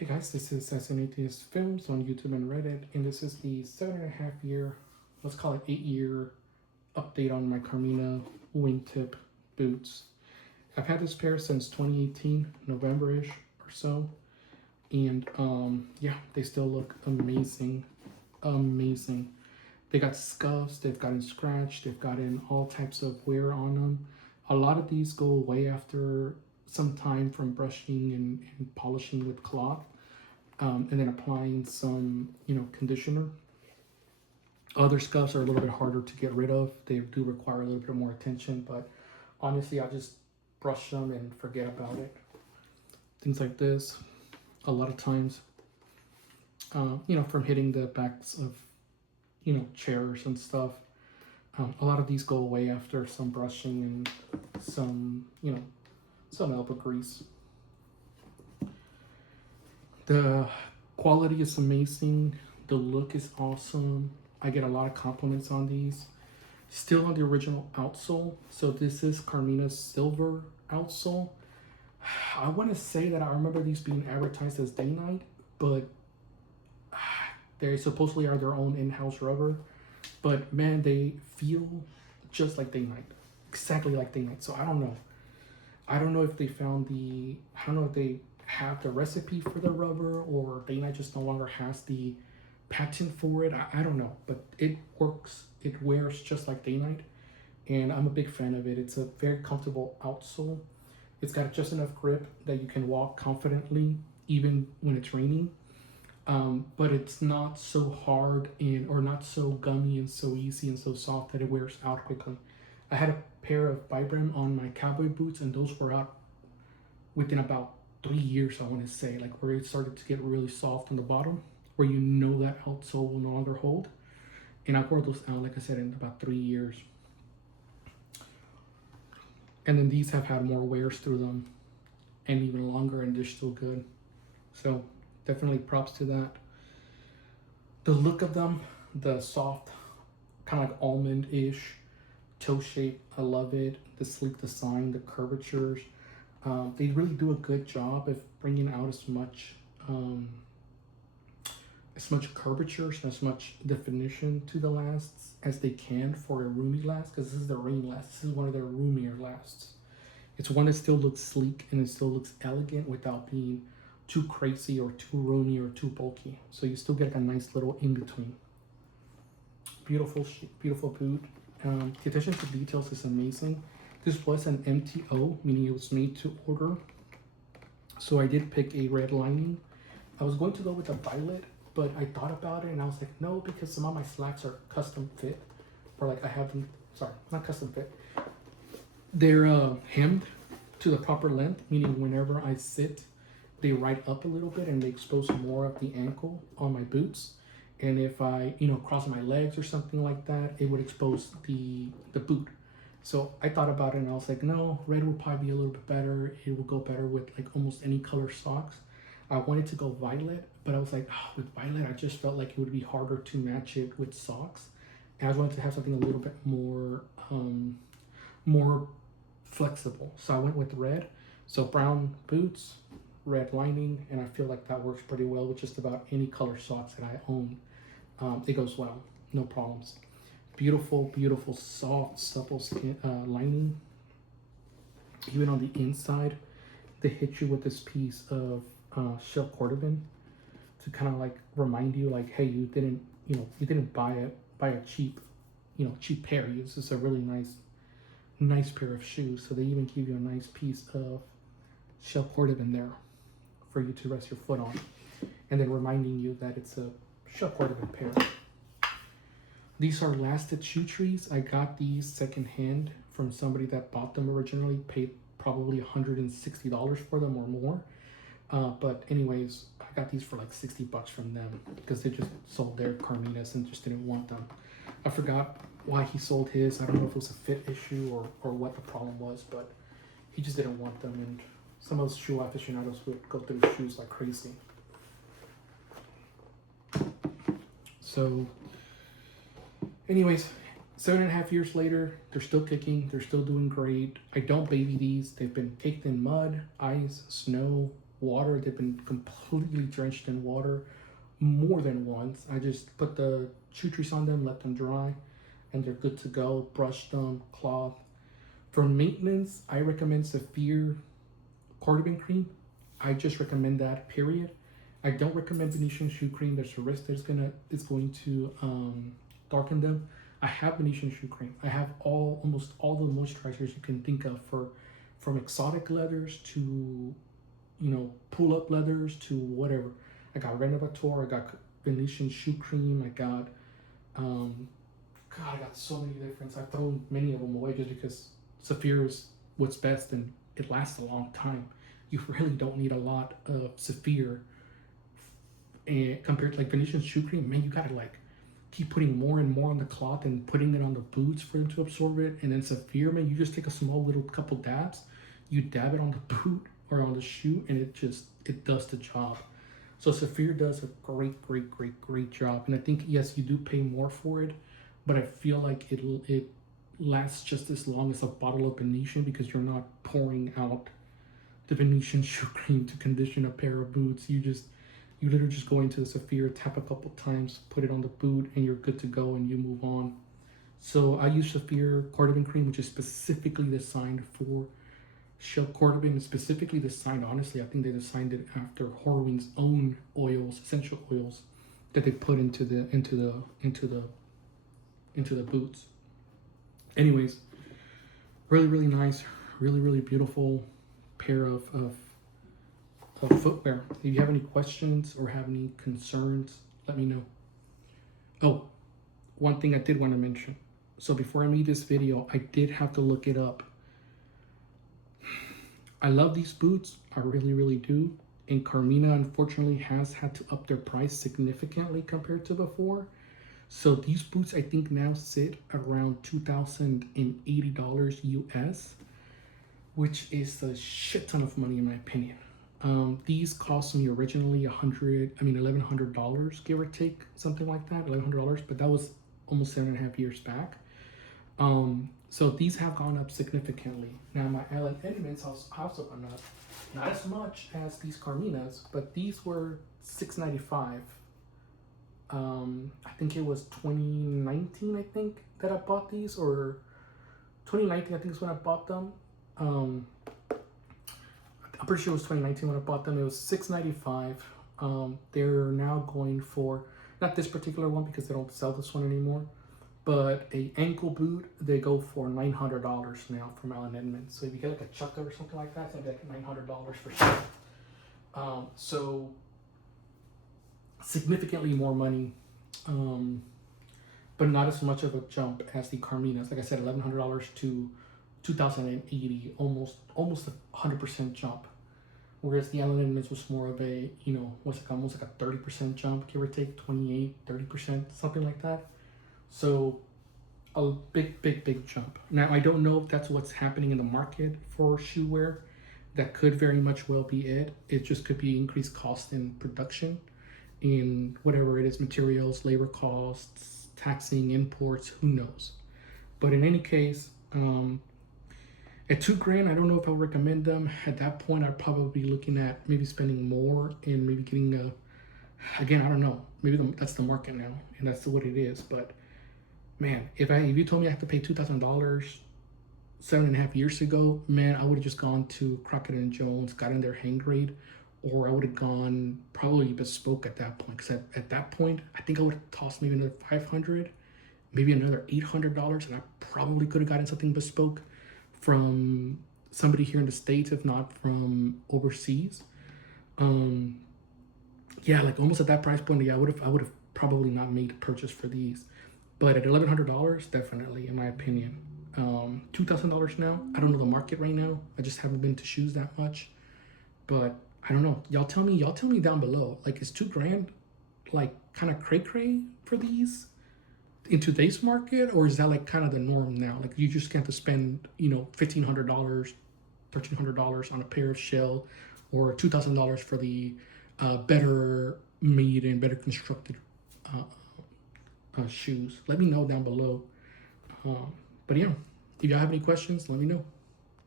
Hey guys, this is Atheist Films on YouTube and Reddit, and this is the 7.5 year, let's call it 8 year update on my Carmina wingtip boots. I've had this pair since 2018, November-ish or so, and yeah, they still look amazing, amazing. They got scuffs, they've gotten scratched, they've gotten all types of wear on them. A lot of these go away after some time from brushing and polishing with cloth, and then applying some, conditioner. Other scuffs are a little bit harder to get rid of. They do require a little bit more attention, but honestly, I just brush them and forget about it. Things like this, a lot of times, from hitting the backs of, chairs and stuff. A lot of these go away after some brushing and some elbow grease. The quality is amazing. The look is awesome. I get a lot of compliments on these. Still on the original outsole. So this is Carmina's silver outsole. I want to say that I remember these being advertised as day night, but they supposedly are their own in-house rubber. But man, they feel just like day night, exactly like day night. So I don't know. I don't know if they found I don't know if they have the recipe for the rubber, or day night just no longer has the patent for it. I don't know, but it works. It wears just like day night, and I'm a big fan of it. It's a very comfortable outsole. It's got just enough grip that you can walk confidently even when it's raining. But it's not so hard or not so gummy and so easy and so soft that it wears out quickly. I had a pair of Vibram on my cowboy boots, and those were out within about 3 years, I want to say, like where it started to get really soft on the bottom, where that outsole will no longer hold. And I wore those out, like I said, in about 3 years. And then these have had more wears through them and even longer, and they're still good. So definitely props to that. The look of them, the soft, kind of like almond-ish toe shape, I love it. The sleek design, the curvatures. They really do a good job of bringing out as much curvature, as much definition to the lasts as they can for a roomy last, because this is the rain last. This is one of their roomier lasts. It's one that still looks sleek and it still looks elegant without being too crazy or too roomy or too bulky. So you still get like a nice little in between. Beautiful, beautiful boot. The attention to details is amazing. This was an MTO, meaning it was made to order. So I did pick a red lining. I was going to go with a violet, but I thought about it and I was like, no, because some of my slacks are custom fit, or like I have them, sorry, not custom fit. They're hemmed to the proper length, meaning whenever I sit, they ride up a little bit and they expose more of the ankle on my boots. And if I, cross my legs or something like that, it would expose the boot. So I thought about it and I was like, no, red would probably be a little bit better. It would go better with like almost any color socks. I wanted to go violet, but I was like, with violet, I just felt like it would be harder to match it with socks. And I wanted to have something a little bit more flexible. So I went with red. So brown boots, red lining, and I feel like that works pretty well with just about any color socks that I own. It goes well, no problems. Beautiful, beautiful, soft, supple skin lining. Even on the inside, they hit you with this piece of shell cordovan to kind of like remind you, like, hey, you didn't buy a cheap pair. This is a really nice pair of shoes. So they even give you a nice piece of shell cordovan there for you to rest your foot on, and then reminding you that it's a shell cordovan pair. These are lasted shoe trees. I got these secondhand from somebody that bought them originally, paid probably $160 for them or more. But anyways, I got these for like $60 from them because they just sold their Carminas and just didn't want them. I forgot why he sold his. I don't know if it was a fit issue or what the problem was, but he just didn't want them. And some of those shoe aficionados would go through shoes like crazy. So anyways, 7.5 years later, they're still kicking. They're still doing great. I don't baby these. They've been caked in mud, ice, snow, water. They've been completely drenched in water more than once. I just put the shoe trees on them, let them dry, and they're good to go. Brush them, cloth. For maintenance, I recommend Saphir cordovan cream. I just recommend that, period. I don't recommend Venetian shoe cream. There's a risk that it's going to darken them. I have Venetian shoe cream. I have almost all the moisturizers you can think of, from exotic leathers to pull up leathers to whatever. I got Renovator. I got Venetian shoe cream. I got God, I got so many different. I've thrown many of them away just because Saphir is what's best and it lasts a long time. You really don't need a lot of Saphir, and compared to like Venetian shoe cream, man, you gotta like keep putting more and more on the cloth and putting it on the boots for them to absorb it. And then Saphir, man, you just take a small little couple dabs, you dab it on the boot or on the shoe, and it does the job. So Saphir does a great job. And I think, yes, you do pay more for it, but I feel like it lasts just as long as a bottle of Venetian, because you're not pouring out the Venetian shoe cream to condition a pair of boots. You literally just go into the Saphir, tap a couple times, put it on the boot, and you're good to go, and you move on. So I use Saphir cordovan cream, which is specifically designed for shell cordovan. Is specifically designed, honestly, I think they designed it after Horween's own oils, essential oils, that they put into the boots. Anyways, really nice, really beautiful pair of footwear. If you have any questions or have any concerns, let me know. Oh, one thing I did want to mention. So before I made this video, I did have to look it up. I love these boots. I really do. And Carmina, unfortunately, has had to up their price significantly compared to before. So these boots, I think, now sit around $2,080 US, which is a shit ton of money in my opinion. These cost me originally $1,100, give or take, something like that, $1,100, but that was almost 7.5 years back. So these have gone up significantly. Now my Allen Edmonds also gone up, not as much as these Carminas, but these were $695. I think it was 2019, I think, that I bought these, or 2019, I think is when I bought them. I'm pretty sure it was 2019 when I bought them. It was $695. They're now going for, not this particular one because they don't sell this one anymore, but a ankle boot, they go for $900 now from Allen Edmonds. So if you get like a Chukka or something like that, it's gonna be like $900 for sure. So significantly more money, but not as much of a jump as the Carminas. Like I said, $1,100 to $2,080, almost a 100% jump. Whereas the Allen Edmonds was more of a, almost like a 30% jump, give or take, 28, 30%, something like that. So a big jump. Now, I don't know if that's what's happening in the market for shoe wear. That could very much well be it. It just could be increased cost in production, in whatever it is, materials, labor costs, taxing, imports, who knows. But in any case, at $2,000, I don't know if I'll recommend them. At that point, I'd probably be looking at maybe spending more and maybe getting again, I don't know. Maybe that's the market now, and that's what it is. But man, if you told me I have to pay $2,000 7.5 years ago, man, I would have just gone to Crockett & Jones, got in their hand grade, or I would have gone probably bespoke at that point. Because at that point, I think I would have tossed maybe another $500, maybe another $800, and I probably could have gotten something bespoke from somebody here in the States, if not from overseas. Yeah, like almost at that price point, yeah, I would have probably not made a purchase for these. But at $1,100, definitely, in my opinion. $2,000 now. I don't know the market right now. I just haven't been to shoes that much. But I don't know. Y'all tell me down below. Like, is $2,000 like kind of cray for these in today's market, or is that like kind of the norm now? Like, you just have to spend $1,500, $1,300 on a pair of shell, or $2,000 for the better made and better constructed shoes. Let me know down below. But yeah, if y'all have any questions, let me know.